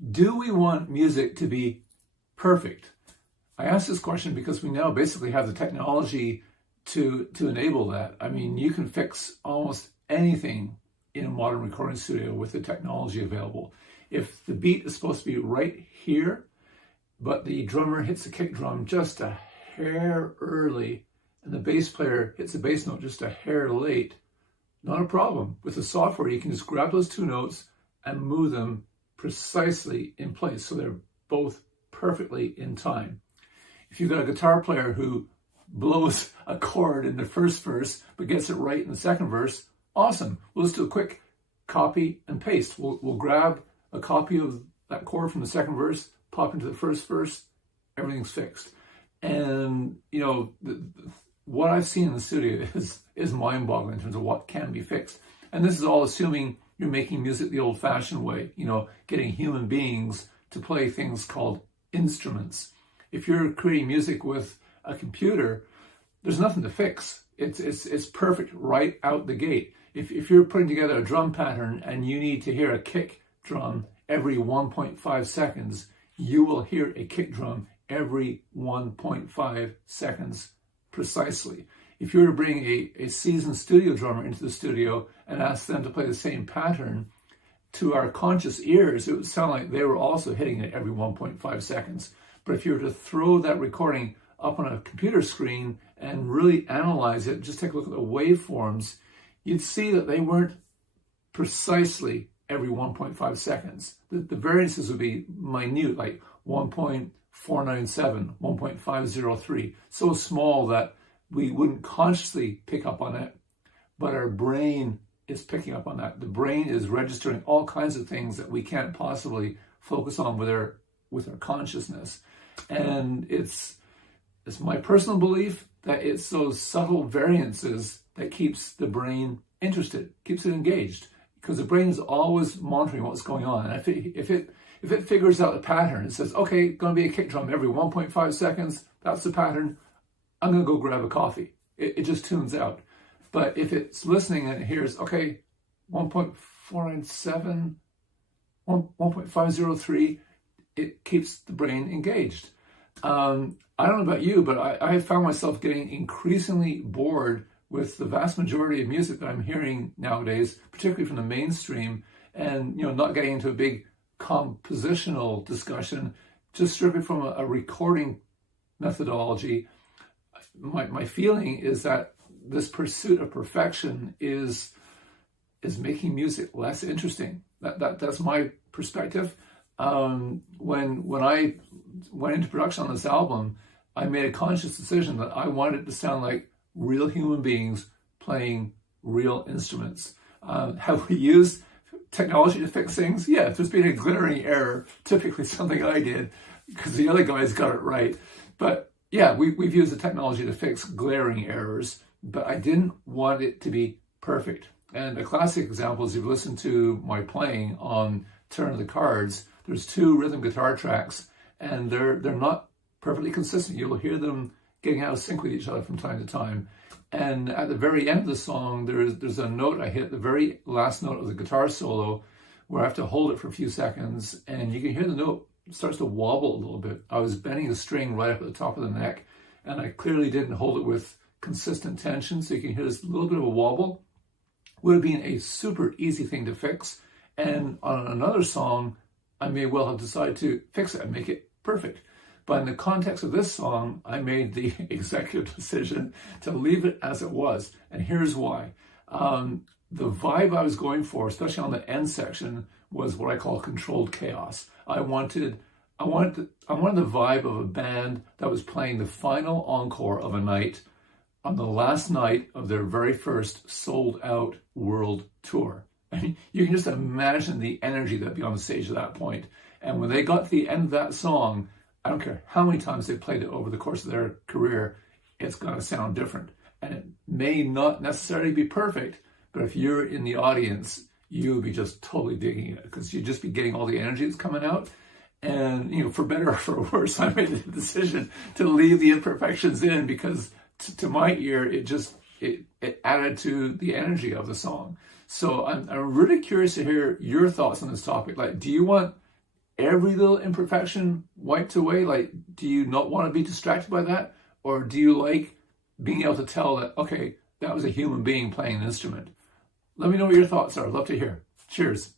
Do we want music to be perfect? I ask this question because we now basically have the technology to enable that. I mean, you can fix almost anything in a modern recording studio with the technology available. If the beat is supposed to be right here, but the drummer hits the kick drum just a hair early, and the bass player hits the bass note just a hair late, not a problem. With the software, you can just grab those two notes and move them precisely in place so they're both perfectly in time. If you've got a guitar player who blows a chord in the first verse but gets it right in the second verse, awesome. We'll just do a quick copy and paste. We'll grab a copy of that chord from the second verse, pop into the first verse, everything's fixed. And, you know, what I've seen in the studio is mind-boggling in terms of what can be fixed. And this is all assuming you're making music the old-fashioned way, you know, getting human beings to play things called instruments. If you're creating music with a computer, there's nothing to fix. It's perfect right out the gate. If you're putting together a drum pattern and you need to hear a kick drum every 1.5 seconds, you will hear a kick drum every 1.5 seconds precisely. If you were to bring a seasoned studio drummer into the studio and ask them to play the same pattern, to our conscious ears, it would sound like they were also hitting it every 1.5 seconds. But if you were to throw that recording up on a computer screen and really analyze it, just take a look at the waveforms, you'd see that they weren't precisely every 1.5 seconds. The variances would be minute, like 1.497, 1.503, so small that we wouldn't consciously pick up on it, but our brain is picking up on that. The brain is registering all kinds of things that we can't possibly focus on with our consciousness. And it's my personal belief that it's those subtle variances that keeps the brain interested, keeps it engaged, because the brain is always monitoring what's going on. And if it figures out the pattern, it says, okay, going to be a kick drum every 1.5 seconds, that's the pattern, I'm going to go grab a coffee. It just tunes out. But if it's listening and it hears, okay, 1.497, 1.503, it keeps the brain engaged. I don't know about you, but I have found myself getting increasingly bored with the vast majority of music that I'm hearing nowadays, particularly from the mainstream, and not getting into a big compositional discussion, just strictly from a recording methodology. My feeling is that this pursuit of perfection is making music less interesting. That's my perspective. When I went into production on this album, I made a conscious decision that I wanted it to sound like real human beings playing real instruments. Have we used technology to fix things? Yeah, if there's been a glaring error, typically something I did, because the other guys got it right. But yeah, we've used the technology to fix glaring errors, but I didn't want it to be perfect. And a classic example is, you've listened to my playing on Turn of the Cards, there's two rhythm guitar tracks, and they're not perfectly consistent. You'll hear them getting out of sync with each other from time to time. And at the very end of the song, there's a note I hit, the very last note of the guitar solo, where I have to hold it for a few seconds, and you can hear the note starts to wobble a little bit. I was bending the string right up at the top of the neck, and I clearly didn't hold it with consistent tension, so you can hear this little bit of a wobble. Would have been a super easy thing to fix, and on another song, I may well have decided to fix it and make it perfect. But in the context of this song, I made the executive decision to leave it as it was. And here's why. The vibe I was going for, especially on the end section, was what I call controlled chaos. I wanted the vibe of a band that was playing the final encore of a night on the last night of their very first sold-out world tour. I mean, you can just imagine the energy that'd be on the stage at that point. And when they got to the end of that song, I don't care how many times they played it over the course of their career, it's going to sound different. And it may not necessarily be perfect, but if you're in the audience, you would be just totally digging it, because you'd just be getting all the energy that's coming out. And, for better or for worse, I made the decision to leave the imperfections in, because to my ear, it added to the energy of the song. So I'm really curious to hear your thoughts on this topic. Like, do you want every little imperfection wiped away? Like, do you not want to be distracted by that? Or do you like being able to tell that, okay, that was a human being playing an instrument? Let me know what your thoughts are. I'd love to hear. Cheers.